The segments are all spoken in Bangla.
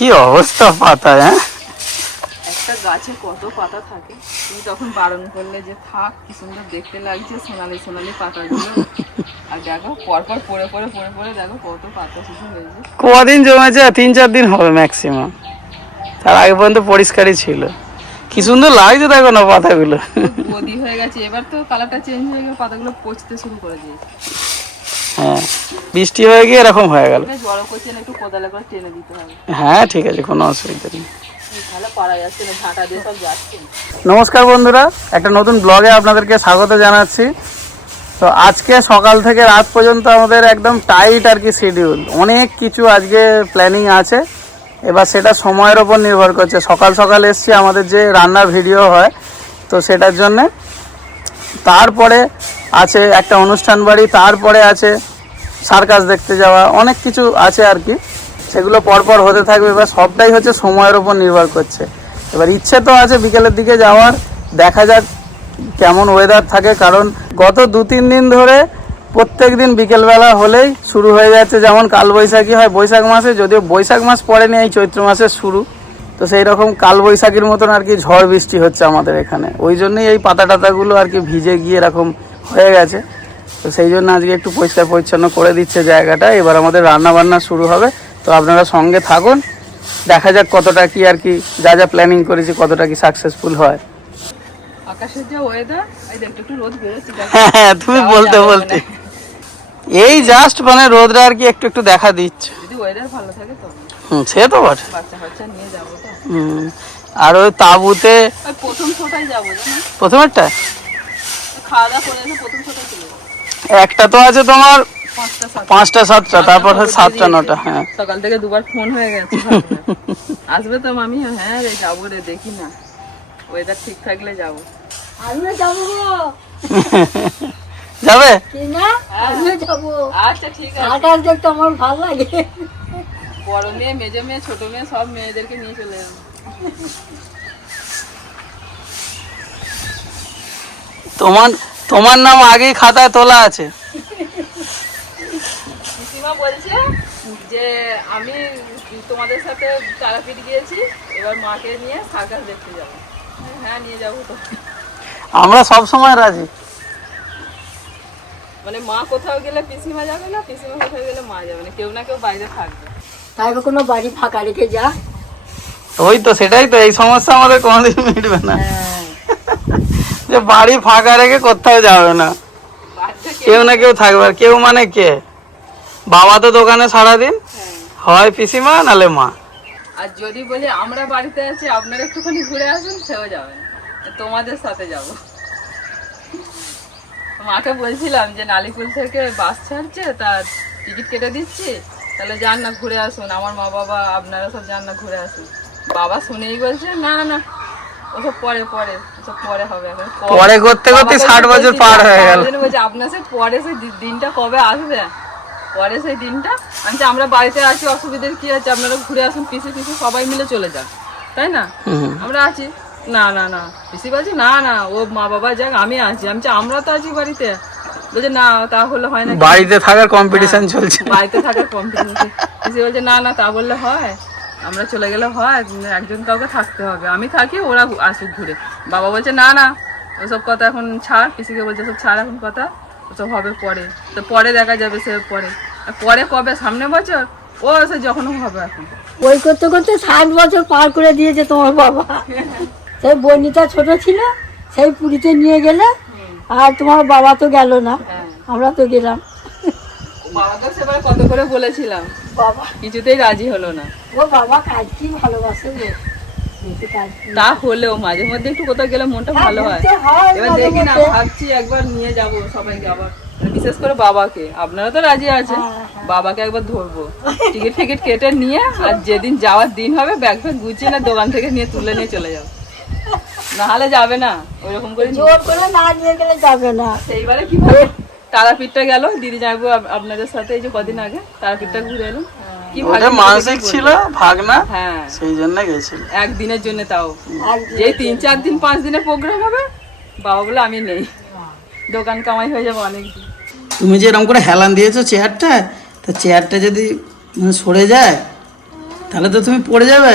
কি অবস্থা পাতা, হ্যাঁ একটা গাছে কত পাতা থাকে, তুমি তখন বারণ করলে যে থাক, কি সুন্দর দেখতে লাগছে সোনালি সোনালি পাতাগুলো। আর দেখো পরপর পড়ে পড়ে পড়ে পড়ে দেখো কত পাতা শুধু হয়েছে। কদিন জমেছে? 3-4 দিন হবে ম্যাক্সিমাম। তার আগে পর্যন্ত পরিষ্কারই ছিল। কি সুন্দর লাগছে দেখো না পাতাগুলো। বদি হয়ে গেছে, এবার তো কালারটা চেঞ্জ হয়ে গেল, পাতাগুলো পচতে শুরু করে দিয়েছে। হ্যাঁ, বৃষ্টি হয়ে গিয়ে এরকম হয়ে গেল। জড়ো করছে না, একটু কোদালে করে টেনে দিতে হবে। হ্যাঁ ঠিক আছে, কোনো অসুবিধা নেই। ভালো পারা যাচ্ছে না, ঝাঁটা দিয়ে সব যাচ্ছে। নমস্কার বন্ধুরা, একটা নতুন ব্লগে আপনাদেরকে স্বাগত জানাচ্ছি। তো আজকে সকাল থেকে রাত পর্যন্ত আমাদের একদম টাইট আর কি শিডিউল। অনেক কিছু আজকে প্ল্যানিং আছে, এবার সেটা সময়ের ওপর নির্ভর করছে। সকাল সকাল এসছি, আমাদের যে রান্নার ভিডিও হয় তো সেটার জন্যে। তারপরে আছে একটা অনুষ্ঠান বাড়ি, তারপরে আছে সার্কাস দেখতে যাওয়া, অনেক কিছু আছে আর কি, সেগুলো পরপর হতে থাকবে। এবার সবটাই হচ্ছে সময়ের ওপর নির্ভর করছে। এবার ইচ্ছে তো আছে বিকেলের দিকে যাওয়ার, দেখা যাক কেমন ওয়েদার থাকে। কারণ গত 2-3 দিন ধরে প্রত্যেক দিন বিকেলবেলা হলেই শুরু হয়ে যাচ্ছে, যেমন কালবৈশাখী হয় বৈশাখ মাসে, যদিও বৈশাখ মাস পড়েনি, এই চৈত্র মাসের শুরু। তো সেই রকম কালবৈশাখীর মতন আর কি ঝড় বৃষ্টি হচ্ছে আমাদের এখানে। ওই জন্যই এই পাতা টাতাগুলো আর কি ভিজে গিয়ে এরকম হয়ে গেছে। তো সেই জন্য আজকে একটু পরিষ্কার পরিচ্ছন্ন করে দিচ্ছে জায়গাটা। এবার আমাদের রান্না বান্না শুরু হবে, তো আপনারা সঙ্গে থাকুন, দেখা যাক কতটা কি আর কি যা যা প্ল্যানিং করেছি কতটা কি সাকসেসফুল হয়। আকাশের যে ওয়েদার, এই দেখো একটু রোদ বেরোচ্ছে। হ্যাঁ, তুমি বলতে বলতে এই জাস্ট মানে রোদটা আর কি একটু একটু দেখা দিচ্ছে। যদি ওয়েদার ভালো থাকে তো সে তো বটে। বাচ্চা কাচ্চা নিয়ে যাবো তো। আর ওই তাঁবুতে ওই প্রথম ছোটাই যাবো, জানো প্রথমেরটা খাওয়া দাওয়া করে এসে প্রথম ছোটাই চলে যাবো। একটা তো আছে তোমার 5টা 5টা 7টা, তারপর 7টা 9টা। হ্যাঁ, সকাল থেকে দুবার ফোন হয়ে গেছে। আসবে তো মামি? হ্যাঁ রে যাবো রে, দেখি না ওয়েদার ঠিক থাকলে যাবো। আমিও যাবো গো। যাবে? কি না? আমিও যাবো। আচ্ছা ঠিক আছে। আকাশ দেখতে আমার ভালো লাগে। বড় মেয়ে, মেজো মেয়ে, ছোট মেয়ে সব মেয়েদেরকে নিয়ে চলে যাবো। তোমার নাম আগেই খাতায় তোলা আছে। পিসিমা বলছে যে আমি তোমাদের সাথে তারাপীঠ গিয়েছি, এবার মাকে নিয়ে সার্কাস দেখতে যাবো। হ্যাঁ নিয়ে যাবো তো। আমরা সব সময় রাজি। মানে মা কোথাও গেলে পিসিমা যাবে না, পিসিমা কোথাও গেলে মা যাবে না, কেউ না কেউ বাইরে থাকবে। তাই কোনো বাড়ি ফাঁকা রেখে যা। ওই তো, সেটাই তো, এই সমস্যা আমাদের কোনোদিন মিটবে না, যে বাড়ি ফাঁকা রেখে কোথাও যাবে না, কেউ না কেউ থাকবে। আর কেউ মানে কে? বাবা তো দোকানে সারাদিন, হয় পিসিমা নালে মা। আর যদি বলি আমরা বাড়িতে আছি আপনারা একটুখানি ঘুরে আসুন, সেও যাবে না, তোমাদের সাথে যাব। মাকে বলছিলাম যে নালিকুল থেকে বাস ছাড়ছে, তার টিকিট কেটে দিচ্ছি, তাহলে যান না ঘুরে আসুন, আমার মা বাবা আপনারা সব যান না ঘুরে আসুন। বাবা শুনেই বলছে না না ওসব পরে পরে, ওসব পরে হবে। এখন পরে করতে করতে 60 বছর পার হয়ে গেল। বলছে আপনার সে পরে সেই দিনটা কবে আসবে, পরে সেই দিনটা। আমি আমরা বাড়িতে আছি, অসুবিধার কি আছে, আপনারা ঘুরে আসুন, পিসি পিসি সবাই মিলে চলে যান, তাই না? আমরা আছি। না না না, পিসি বলছে না না ও মা বাবা যাক, আমি আছি। আমি আমরা তো আছি বাড়িতে। বলছে না তাহলে হয় না, বাড়িতে থাকার কম্পিটিশন চলছে, বাড়িতে থাকার কম্পিটিশন। পিসি বলছে না না তা বললে হয়, আমরা চলে গেলে হয়, একজন কাউকে থাকতে হবে, আমি থাকি ওরা আসুক ঘুরে। বাবা বলছে না না ওসব কথা এখন ছাড়, পিসিকে বলছে সব ছাড় এখন কথা, ওসব হবে পরে, তো পরে দেখা যাবে। সে পরে পরে কবে? সামনে বছর, ও সে যখন হবে। এখন ওই করতে করতে 60 বছর পার করে দিয়েছে তোমার বাবা। সেই বনিতা ছোট ছিল, সেই পুরীতে নিয়ে গেলে, আর তোমার বাবা তো গেল না, আমরা তো গেলাম। বাবাকে সেবার কত করে বলেছিলাম, বাবা কিছুতেই রাজি হলো না। ও বাবা কাজ কি ভালোবাসে গো, বেশি কাজ তা হলেও মাঝে মধ্যে একটু কোথাও গেলে মনটা ভালো হয়। এবার দেখি না, ভাবছি একবার নিয়ে যাব সবাইকে, আবার বিশেষ করে বাবাকে। আপনারা তো রাজি আছেন, বাবাকে একবার ধরবো, টিকিট ফিকিট কেটে নিয়ে, আর যেদিন যাওয়ার দিন হবে ব্যাগ ফ্যাগ গুছিয়ে না দোকান থেকে নিয়ে তুলে নিয়ে চলে যাবো, নাহলে যাবে না। ওইরকম করে জোর করে না নিয়ে গেলে যাবে না। সেইবারে কিভাবে তারাপীঠটা গেল, দিদি যাবো আপনাদের সাথে, এই যে কদিন আগে তারাপীঠটা ঘুরে এলাম। কি মানসিক ছিল ভাগনা, হ্যাঁ সেই জন্য গেছিল একদিনের জন্য, তাও যে 3-4 দিন 5 দিনের প্রোগ্রাম হবে, বাবা বলে আমি নেই, দোকান কামাই হয়ে যাবে অনেকদিন। তুমি যে এরকম করে হেলান দিয়েছো চেয়ারটা, তো চেয়ারটা যদি সরে যায় তাহলে তো তুমি পড়ে যাবে।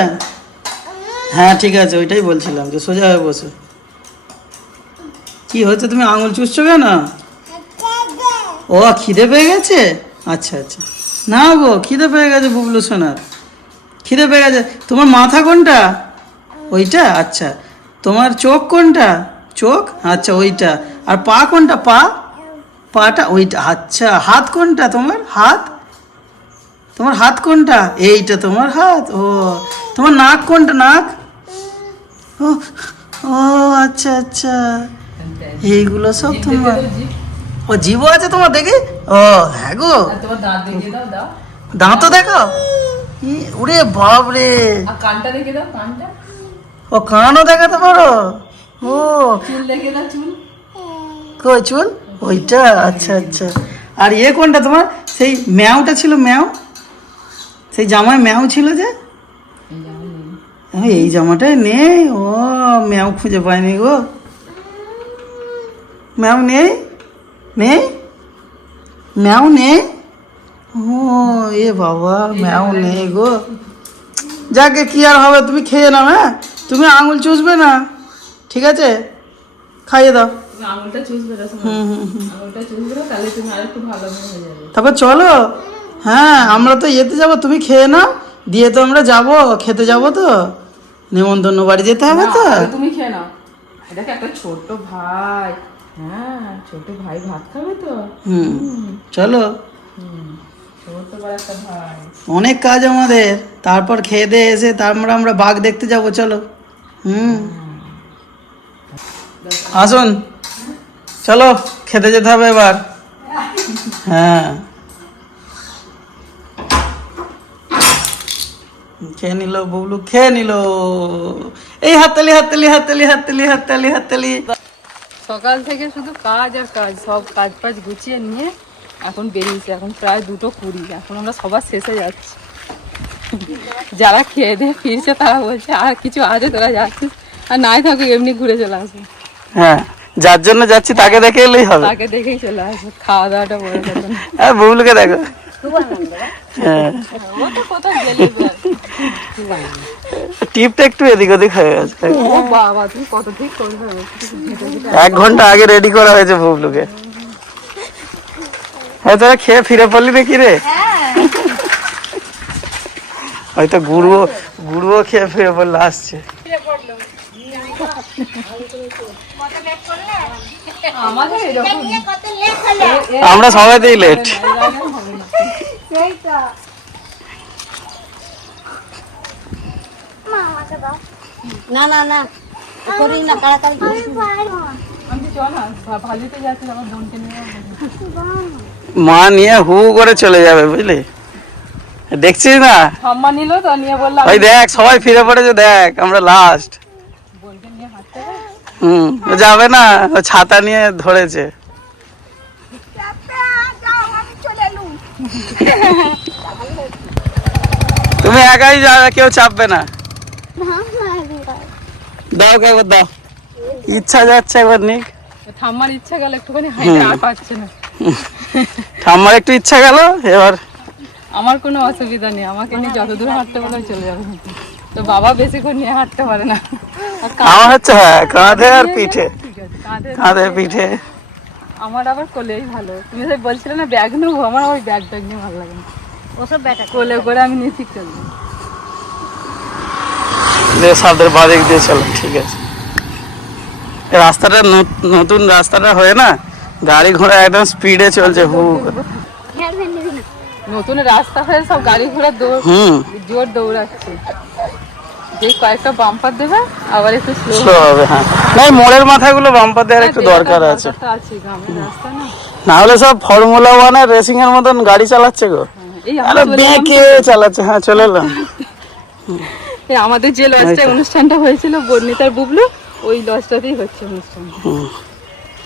হ্যাঁ ঠিক আছে, ওইটাই বলছিলাম যে সোজা হয়ে বসো। কি হচ্ছে, তুমি আঙুল চুষছো কেন? ও খিদে পেয়ে গেছে, আচ্ছা আচ্ছা। না গো খিদে পেয়ে গেছে বুবলু সোনার, খিদে পেয়ে গেছে। তোমার মাথা কোনটা? ওইটা, আচ্ছা। তোমার চোখ কোনটা? চোখ, আচ্ছা ওইটা। আর পা কোনটা? পাটা ওইটা, আচ্ছা। হাত কোনটা তোমার? তোমার হাত কোনটা? এইটা তোমার হাত। ও তোমার নাক কোনটা? নাক, ও ও আচ্ছা আচ্ছা, এইগুলো সব তোমার। ও জিভও আছে তোমার, দেখি। ও হ্যাঁ গো, তোমার দাঁত দেখিয়ে দাও, দাও। দাঁতও দেখো। ওরে বাপরে, আর কানটা দেখে দাও, কানটা। ও কানও দেখাতে পারো। ও চুল দেখে দাও, চুল। কই চুল? ওইটা, আচ্ছা আচ্ছা। আর ইয়ে কোনটা তোমার? সেই ম্যাওটা ছিল, ম্যাও, সেই জামায় ম্যাও ছিল যে, এই জামাটাই নেই। ও ম্যাও খুঁজে পাইনি গো, ম্যাও নেই, নেই ম্যাও নেই। ও এ বাবা, ম্যাও নেই গো। যাকে কি আর হবে, তুমি খেয়ে নাও। হ্যাঁ তুমি আঙুল চুষবে না, ঠিক আছে? খাইয়ে দাও। তুমি আঙুলটা চুষবে না, শোনো। আঙুলটা চুষবে না, তাহলে তুমি আরেকটু ভালো হয়ে যাবে। তারপর চলো। হ্যাঁ আমরা তো ইয়েতে যাবো, তুমি খেয়ে নাও, দিয়ে তো আমরা যাবো, খেতে যাবো তো, নেমন্তন্ন বাড়ি যেতে হবে তো। আগে তুমি খেয়ে নাও। এটাকে একটা ছোট ভাই, হ্যাঁ ছোট ভাই ভাত খাবে তো। চলো, ছোট বড় একটা ভাই। অনেক কাজ আমাদের। তারপর খেয়ে দিয়ে এসে তারপর আমরা বাঘ দেখতে যাবো, চলো। আসুন, চলো খেতে যেতে হবে এবার। হ্যাঁ খেয়ে নিল বুবলু, খেয়ে নিল। এই হাততালি হাততালি হাততালি হাততালি হাততালি হাততালি। সকাল থেকে শুধু কাজ আর কাজ, সব কাজ ফাজ গুছিয়ে নিয়ে এখন বেরিয়েছে। এখন প্রায় 2:20, এখন আমরা সবার শেষে যাচ্ছি। যারা খেয়ে দিয়ে ফিরছে তারা বলছে আর কিছু আছে, তোরা যাচ্ছিস, আর নাই থাকুক এমনি ঘুরে চলে আসবে। হ্যাঁ যার জন্য যাচ্ছি তাকে দেখে এলেই হবে, তাকে দেখেই চলে আসবে, খাওয়া দাওয়াটা বড় কথা না। হ্যাঁ বুবলুকে দেখো। হ্যাঁ ও তো কোথাও গেলে টিপটা একটু এদিক ওদিক হয়ে গেছে। ও বাবা, তুমি কত ঠিক করবে। 1 ঘন্টা আগে রেডি করা হয়েছে বুবলুকে। হ্যাঁ তোরা খেয়ে ফিরে পড়লি নাকি রে? হয়তো গুড়বো খেয়ে ফিরে পড়লে আসছে। আমাদের এরকম আমরা সবাইতেই লেট। না না না করি না, কাড়াকাড়ি করি না। আমি চল না, ভালিতে যাচ্ছি আমার বোনকে নিয়ে। মা নিয়ে হু করে চলে যাবে, বুঝলি? দেখছিস না, ঠাম্মা নিল তো, নিয়ে বললাম ওই দেখ সবাই ফিরে পড়েছে, দেখ আমরা লাস্ট। বোনকে নিয়ে হাঁটতে হবে। ও যাবে না, ও ছাতা নিয়ে ধরেছে। তুমি একাই যাবে, কেউ চাপবে না। দাও একবার দাও, ইচ্ছা যাচ্ছে একবার নিক। ঠাম্মার ইচ্ছা গেল একটুখানি হাঁটতে, আর পাচ্ছে না। ঠাম্মার একটু ইচ্ছা গেল, এবার আমার কোনো অসুবিধা নেই, আমাকে নিয়ে যত দূর হাঁটতে পারে চলে যাবে। তো বাবা বেশিক্ষণ নিয়ে হাঁটতে পারে না। আর আমার হচ্ছে হ্যাঁ কাঁধে আর পিঠে, ঠিক আছে, কাঁধে কাঁধে পিঠে। আমার আবার কোলেই ভালো। তুমি যে বলছিলে না ব্যাগ নেবো, আমার ওই ব্যাগ নিয়ে ভালো লাগে না। ওসব ব্যাটা কোলে করে আমি নিয়ে ঠিক চলবো। সাদের বাদিক দিয়ে চলো, ঠিক আছে। এই রাস্তাটা নতুন রাস্তাটা হয়ে না, গাড়ি ঘোড়া একদম স্পিডে চলছে, হু করে। নতুন রাস্তা হয়ে সব গাড়ি ঘোড়া জোর দৌড়াচ্ছে। যে কয়েকটা বাম্পার দেবে, আবার একটু স্লো হবে। হ্যাঁ না, মোড়ের মাথাগুলো বাম্পার দেওয়ার একটু দরকার আছে, গ্রামের রাস্তা না। না হলে সব ফর্মুলা 1 রেসিং এর মতন গাড়ি চালাচ্ছে গো। এই আরে বেঁকে চালাচ্ছে। হ্যাঁ চলে এলাম। আমাদের যে লজটায় অনুষ্ঠানটা হয়েছিল বর্ণিতার বুবলু, ওই লজটাতেই হচ্ছে অনুষ্ঠান।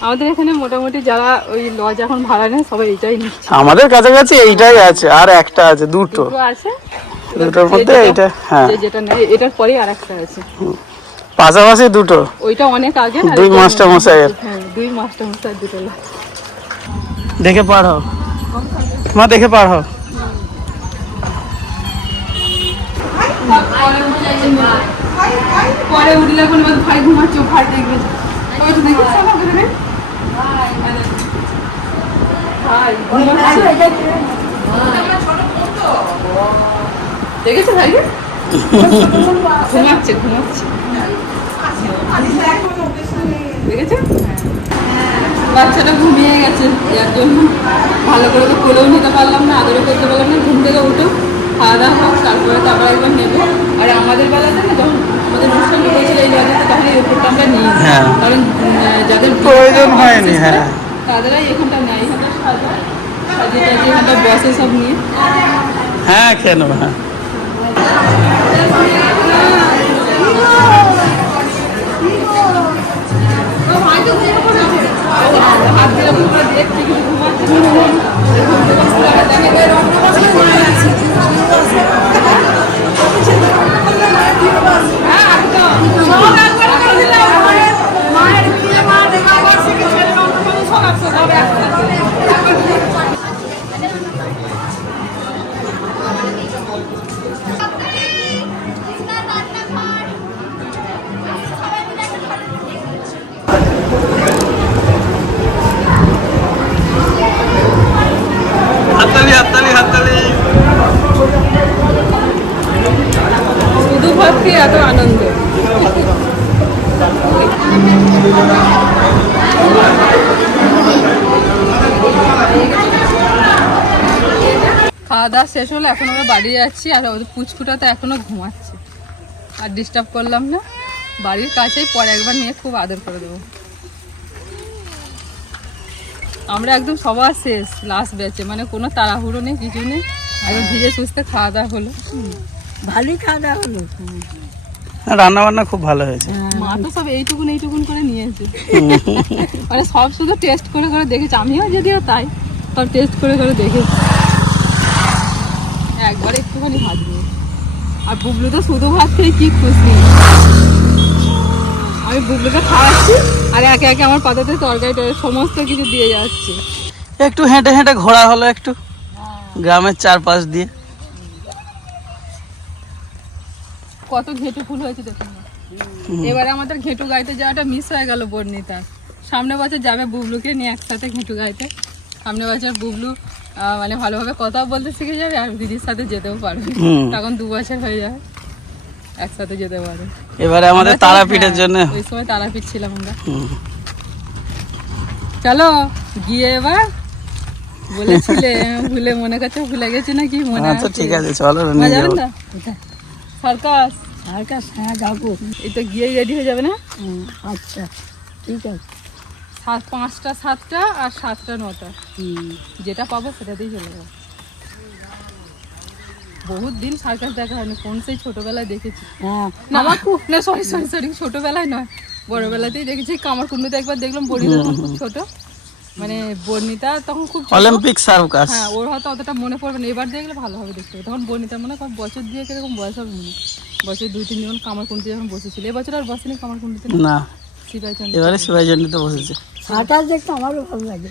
আমাদের এখানে মোটামুটি যারা ওই লজ এখন ভাড়া নেয় সবাই এটাই নিচ্ছে। আমাদের কাছাকাছি এইটাই আছে, আর একটা আছে, দুটো আছে, দুটোর মধ্যে এইটা। হ্যাঁ যেটা নেই এটার পরেই আর একটা আছে, পাশাপাশি দুটো। ওইটা অনেক আগে, 2 মাস্টার মশাইয়ের। হ্যাঁ 2 মাস্টার মশাই দুটো লজ। দেখে পার হও মা, দেখে পার হও। পরে উঠলে এখন এবার ভাই ঘুমাচ্ছে, ভাই দেখবে ওই তো দেখি সব হবে রে ভাই দেখেছো ভাই ঘুমাচ্ছে ঘুমাচ্ছে দেখেছো বাচ্চাটা ঘুমিয়ে গেছে, যার জন্য ভালো করে তো কোলেও নিতে পারলাম না, আদরও করতে পারলাম না। ঘুম থেকে উঠে খাওয়া দাওয়া হোক, তারপরে একবার নেবো। আর আমাদের বেলাতে না যখন আমাদের অনুষ্ঠানটা হয়েছিল এই লজেতে, তখন এই ওপরটা আমরা নিই, কারণ যাদের প্রয়োজন হয়নি। হ্যাঁ, তাদেরাই এখানটা নেয়, এখানটা সাজিয়ে এখানটা বসে সব নিয়ে। হ্যাঁ খেয়ে নেবো। হ্যাঁ হাত দিলে দেখছি হাততালি হাততালি হাততালি। শুধু ভাত খেয়ে এত আনন্দ। খাওয়া দাওয়া শেষ হলো, এখন আমরা বাড়ি যাচ্ছি। আর ওদের পুচকুটা তো এখনো ঘুমাচ্ছে, আর ডিস্টার্ব করলাম না। বাড়ির কাছেই, পরে একবার নিয়ে খুব আদর করে দেবো। আমরা একদম সবার শেষ, লাস্ট ব্যাচে, মানে কোনো তাড়াহুড়ো নেই, কিছু নেই, একদম ধীরে সুস্থে খাওয়া দাওয়া হলো। ভালোই খাওয়া দাওয়া হলো। রান্না বান্না খুব ভালো হয়েছে। মা তো সব এইটুকুন করে নিয়েছে, মানে সব শুধু টেস্ট করে করে দেখেছে। আমিও যদিও তাই, সব টেস্ট করে করে দেখেছি। একবার একটুখানি ভাত দিয়ে, আর বুবলু তো শুধু ভাত খেয়ে কি খুশি। আমি বুবলুকে খাওয়াচ্ছি, আর একে একে আমার পাতাতে তরকারি সমস্ত কিছু দিয়ে যাচ্ছে। একটু হেঁটে হেঁটে ঘোরা হলো, একটু গ্রামের চারপাশ দিয়ে। কত ঘেটু ফুল হয়েছে দেখুন না। এবারে আমাদের ঘেটু গাইতে যাওয়াটা মিস হয়ে গেল বর্ণিতার। সামনে বছর যাবে বুবলুকে নিয়ে একসাথে ঘেটু গাইতে। সামনে বছর বুবলু মানে ভালোভাবে কথাও বলতে শিখে যাবে, আর দিদির সাথে যেতেও পারবে। তখন 2 বছর হয়ে যাবে, একসাথে যেতে পারবে। এবারে আমাদের তারাপীঠের জন্য, ওই সময় তারাপীঠ ছিলাম আমরা। চলো গিয়ে এবার বলেছিলে, ভুলে মনে কাছে ভুলে গেছি নাকি মনে আছে? আচ্ছা ঠিক আছে, চলো নিয়ে যাবেন যাবো। না সার্কাস? সার্কাস, হ্যাঁ যাবো। এই তো গিয়ে রেডি হয়ে যাবে না? আচ্ছা ঠিক আছে। 5টা 7টা আর 7টা 9টা, যেটা পাবো সেটাতেই চলে যাবো। বহুত দিন সার্কাস দেখা হয়নি, কোন সেই ছোটবেলায় দেখেছি। না না সরি ছোটবেলায় নয়, বড়বেলাতেই দেখেছি। কামারকুণ্ডুতে একবার দেখলাম, বর্ণিতা তখন খুব ছোট, মানে বর্ণিতা তখন খুব অলিম্পিক সার্কাস। হ্যাঁ, ওর হয়তো অতটা মনে পড়বে না, এবার দেখলে ভালোভাবে দেখতে হবে। তখন বর্ণিতা মনে হয় বছর দিয়ে কিরকম বয়স হবে, মনে বছর 2-3 জন কামারকুণ্ডুতে যখন বসেছিল। এবছর আর বসেনি কামারকুণ্ডুতে না, শিবাইচন্দ্র। এবারে শিবাইচন্ডিতে বসেছে। সার্কাস দেখতে আমারও ভালো লাগে।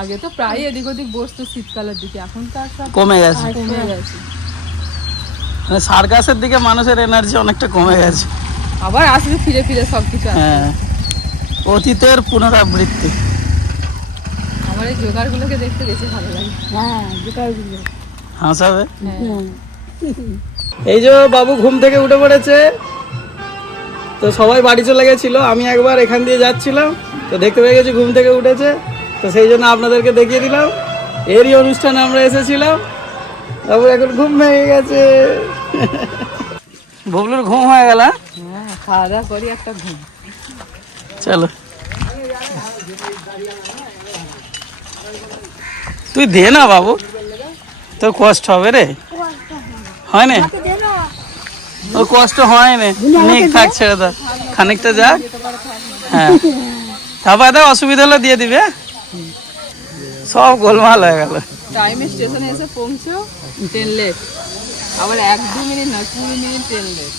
আগে তো প্রায় এদিক ওদিক বসতো শীতকালের দিকে, এখন তো আর সব কমে গেছে, কমে গেছে। মানে সার্কাসের দিকে মানুষের এনার্জি অনেকটা কমে গেছে। আবার আসবে ফিরে ফিরে সবকিছু। হ্যাঁ, অতীতের পুনরাবৃত্তি। আমার এই জোগাড়গুলোকে দেখতে বেশি ভালো লাগে। হ্যাঁ জোগাড়গুলো হাসাবে। হ্যাঁ। এই যে বাবু ঘুম থেকে উঠে পড়েছে, তো সবাই বাড়ি চলে গেছিল। আমি একবার এখান দিয়ে যাচ্ছিলাম, তো দেখতে পেয়ে গেছি ঘুম থেকে উঠেছে, তো সেই জন্য আপনাদেরকে দেখিয়ে দিলাম। এরই অনুষ্ঠানে আমরা এসেছিলাম। তারপর এখন ঘুম ভেঙে গেছে। বুবলুর ঘুম হয়ে গেল। হ্যাঁ, খাওয়া দাওয়া করি, একটা ঘুম। চলো তুই দে না বাবু, তোর কষ্ট হবে রে। হয় না, ওর কষ্ট হয় না, নিক থাক, ছেড়ে দাও খানিকটা যাক। হ্যাঁ, তারপর তো অসুবিধা হলে দিয়ে দিবে। সব গোলমাল হয়ে গেল। টাইমে স্টেশনে এসে পৌঁছো, ট্রেন লেট, আবার 1-2 মিনিট না 20 মিনিট ট্রেন লেট,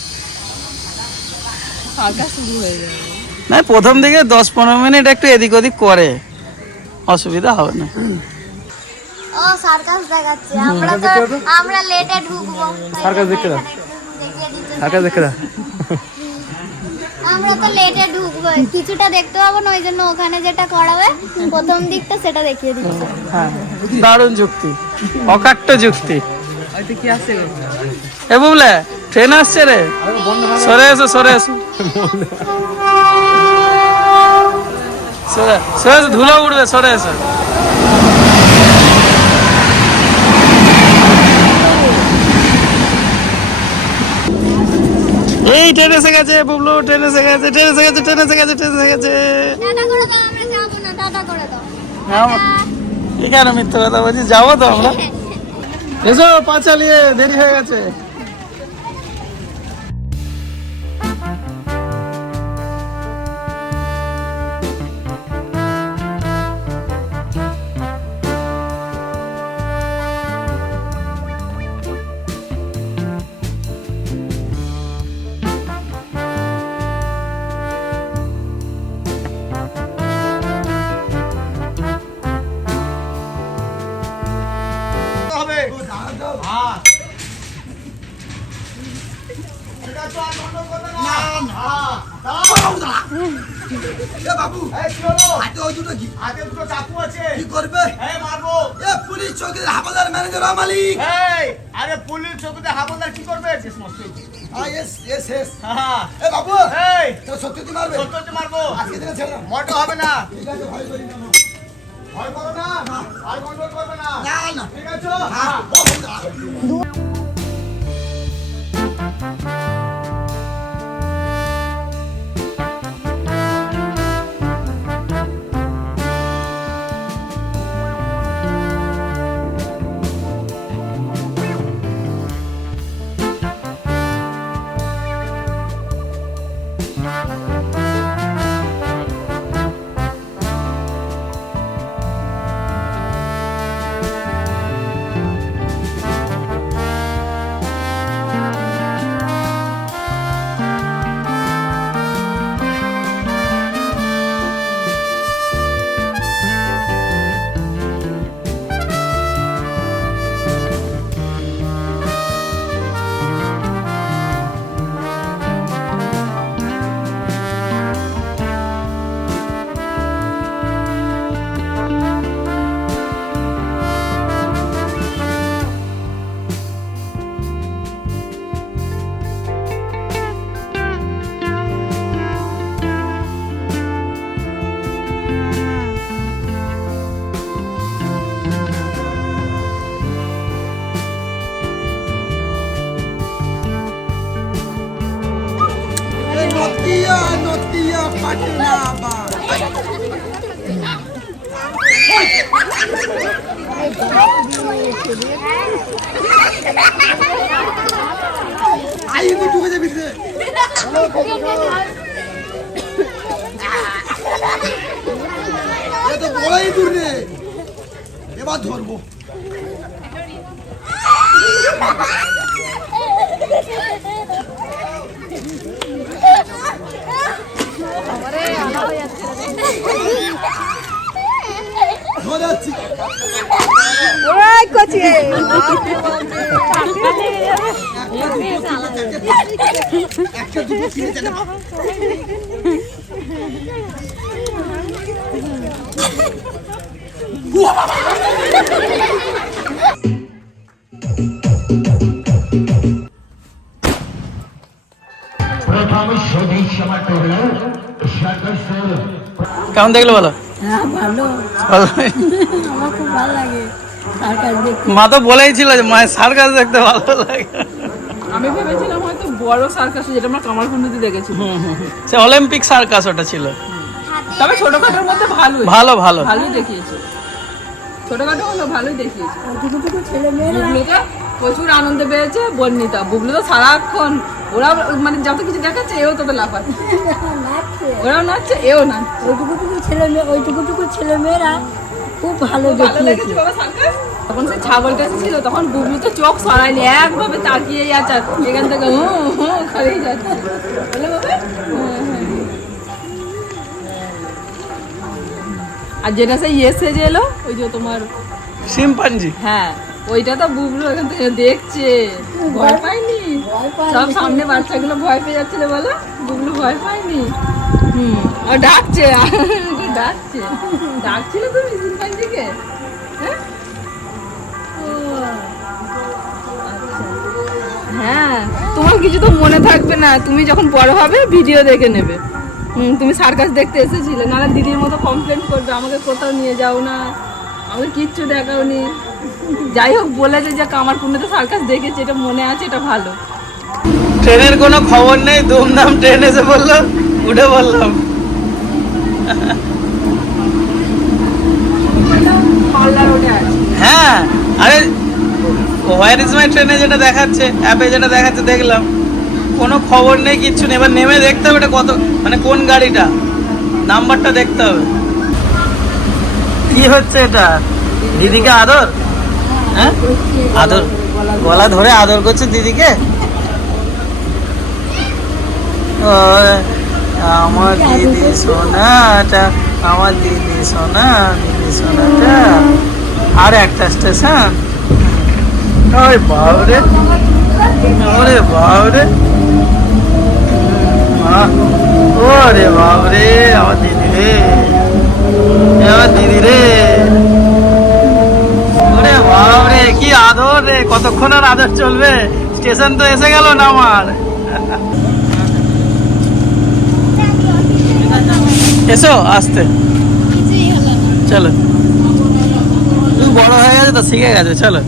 সার্কাস শুরু হয়ে যাবে। না, প্রথম দিকে 10-15 মিনিট একটু এদিক ওদিক করে, অসুবিধা হবে না। ও সার্কাস দেখাচ্ছে, আমরা লেটে ঢুকবো, সার্কাস দেখতে দাও, দেখিয়ে দিচ্ছি। আকাশ দেখে দাও। আমরা তো লেটে ঢুকবো, কিছুটা দেখতে পাবো না, ওই জন্য ওখানে যেটা করাবে প্রথম দিকটা সেটা দেখিয়ে দিচ্ছে। হ্যাঁ, দারুণ যুক্তি, অকাট্য যুক্তি। হয়তো কি আসছে গো? এ বুবলে, ট্রেন আসছে রে, সরে এসো সরে এসো সরে সরে এসো, ধুলো উঠবে, সরে এসো। এই ট্রেন এসে গেছে বুবলু, ট্রেন এসে গেছে, ট্রেন এসে গেছে, ট্রেন এসে গেছে, ট্রেন এসে গেছে। টাটা করে দাও, আমরা যাবো না, টাটা করে দাও। কি কেন মিথ্যে কথা বলছি, যাবো তো আমরা। এসো পা চালিয়ে, দেরি হয়ে গেছে। আরে পুলিশ চৌকিতে হাবলদার কি করবে? সত্যি মারবো, মোটো হবে না। ভয় করো না, ভয় কন্ট্রোল করবে না, ঠিক আছে? এবার ধরবো। ধরেছি একটা দুটো তিনটে চারটে কেমন দেখলো বলো? হ্যাঁ ভালো, ভালো। আমার খুব ভালো লাগে সার্কাস দেখতে। মা তো বলেই ছিল যে মায়ের সার্কাস দেখতে ভালো লাগে। আমি ভেবেছিলাম হয়তো বড় সার্কাস, যেটা আমরা কামারকুণ্ডুতে দেখেছি, সে অলিম্পিক সার্কাস ওটা ছিল। তবে ছোটখাটোর মধ্যে ভালোই ভালো ভালো ভালোই দেখিয়েছে, ছোটখাটো হলো ভালোই দেখিয়েছে। ওইটুকু ছেলে মেয়েরা বুবলু তো প্রচুর আনন্দ পেয়েছে, বর্ণিতা বুবলু তো সারাক্ষণ ওরা মানে যত কিছু দেখাচ্ছে এও তত লাফাচ্ছে, নাচছে, ওরাও নাচছে এও নাচছে। ওইটুকু ছেলে মেয়েরা খুব ভালো ভালো লেগেছে দেখিয়েছে। বাবা সার্কাস। তখন সে ছাগলটা এসেছিল, তখন বুবলু তো চোখ সরায়নি, একভাবে তাকিয়েই আছে, এখান থেকে খালিই যাচ্ছে। বলে বাবা আর যেটা সেই সেজে এলো, ওই যে তোমার শিম্পাঞ্জি। হ্যাঁ ওইটা তো বুবলু এখান থেকে দেখছে, ভয় পায়নি। সব সামনে বাচ্চাগুলো ভয় পেয়ে যাচ্ছিল বলো, গুগলু ভয় পায়নি। ও ডাকছে ডাকছে ডাকছিল তুমি সিনপাই থেকে? হ্যাঁ ও, আচ্ছা। হ্যাঁ তোমার কিছু তো মনে থাকবে না, তুমি যখন বড় হবে ভিডিও দেখে নেবে। তুমি সার্কাস দেখতে এসেছিলে, নাহলে দিদির মতো কমপ্লেন করবে আমাকে কোথাও নিয়ে যাও না, আমাকে কিচ্ছু দেখাওনি। যাই হোক বলেছে যে কামারকুণ্ডতে সার্কাস দেখেছে, এটা মনে আছে, এটা ভালো। ট্রেনের কোনো খবর নেই, দুমদাম ট্রেন এসে বললো, উঠে বললাম। পাল্লা রোডে আছে। হ্যাঁ আরে হোয়ার ইজ মাই ট্রেনে যেটা দেখাচ্ছে, অ্যাপে যেটা দেখাচ্ছে দেখলাম, কোনো খবর নেই, কিচ্ছু নেই। এবার নেমে দেখতে হবে এটা কত, মানে কোন গাড়িটা, নাম্বারটা দেখতে হবে। কি হচ্ছে এটা? দিদিকে আদর? হ্যাঁ আদর, গলা ধরে আদর করছে দিদিকে। ও আমার দিদি সোনাটা, আমার দিদি সোনা, দিদি সোনাটা। আর একটা স্টেশন। ওরে বাবরে, ওরে বাবরে, ওরে বাবরে, আমার দিদি রে, আমার দিদি রে, ওরে বাবরে, কি আদর রে, কতক্ষণ আর আদর চলবে? স্টেশন তো এসে গেল না আমার। এসো আসতে, কিছুই হলো না। চলো, বড় হয়ে গেছে তো, শিখে গেছে, চলো।